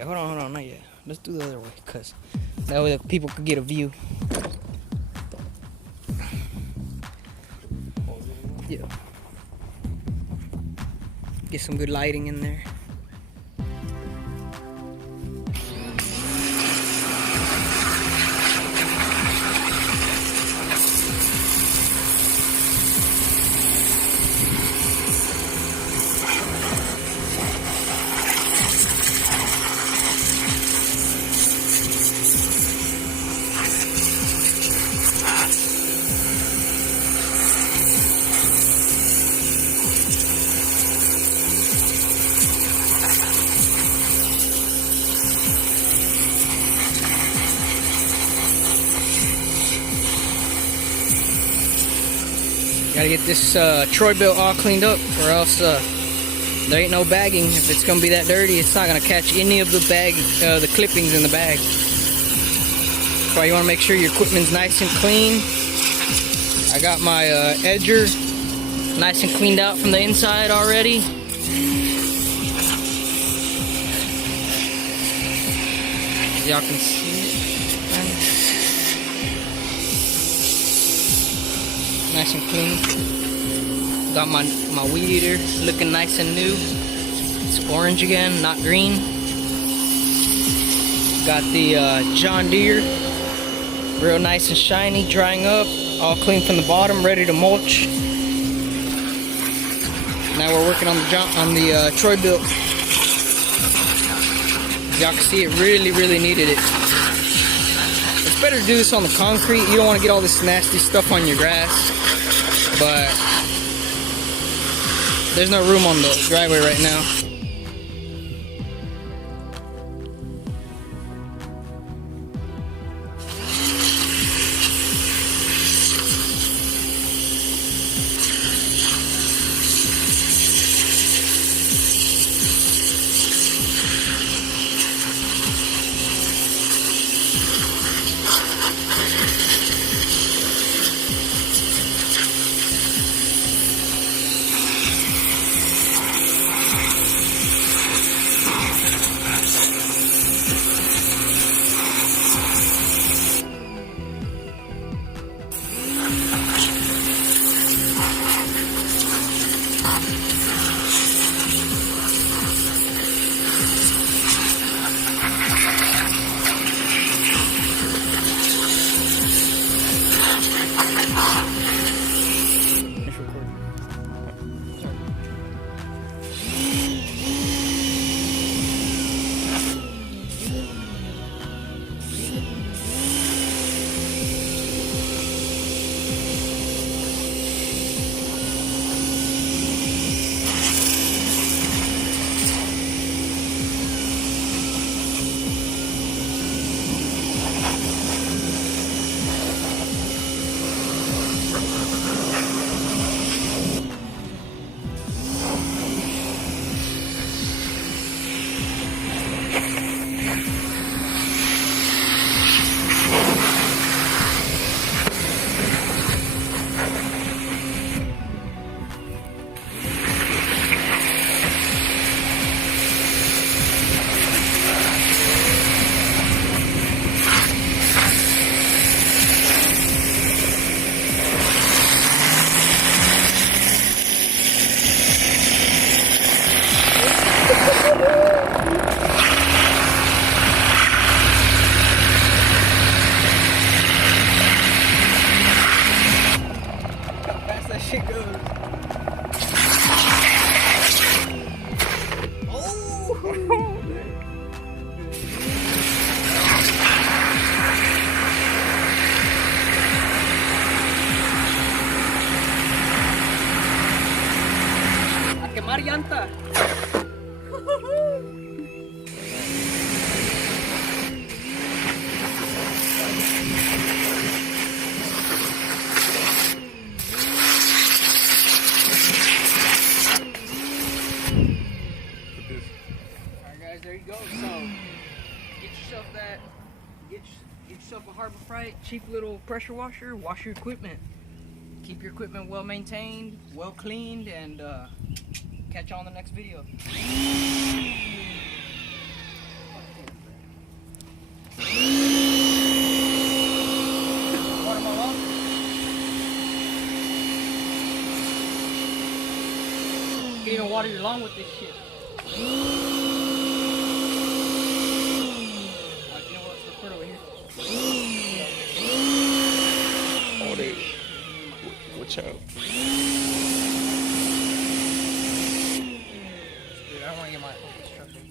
Yeah, hold on, not yet. Let's do the other way, cause that way the people could get a view. Yeah. Get some good lighting in there. Gotta get this Troy belt all cleaned up, or else there ain't no bagging. If it's gonna be that dirty, it's not gonna catch any of the the clippings in the bag. That's why you wanna make sure your equipment's nice and clean. I got my edger nice and cleaned out from the inside already. Y'all can see it. Nice and clean. Got my weed eater looking nice and new. It's orange again, not green. Got the John Deere, real nice and shiny, drying up, all clean from the bottom, ready to mulch. Now we're working on the Troy built. Y'all can see it really needed it. It's better to do this on the concrete. You don't want to get all this nasty stuff on your grass. But there's no room on the driveway right now. Shit goes. Oh! A quemar llanta. There you go. So get yourself a Harbor Freight cheap little pressure washer. Wash your equipment. Keep your equipment well maintained, well cleaned, and catch you on the next video. can even water your lawn with this shit. You know what? Let's put it over here. Oh, dude. Watch out. Dude, I don't want to get my focus truck in.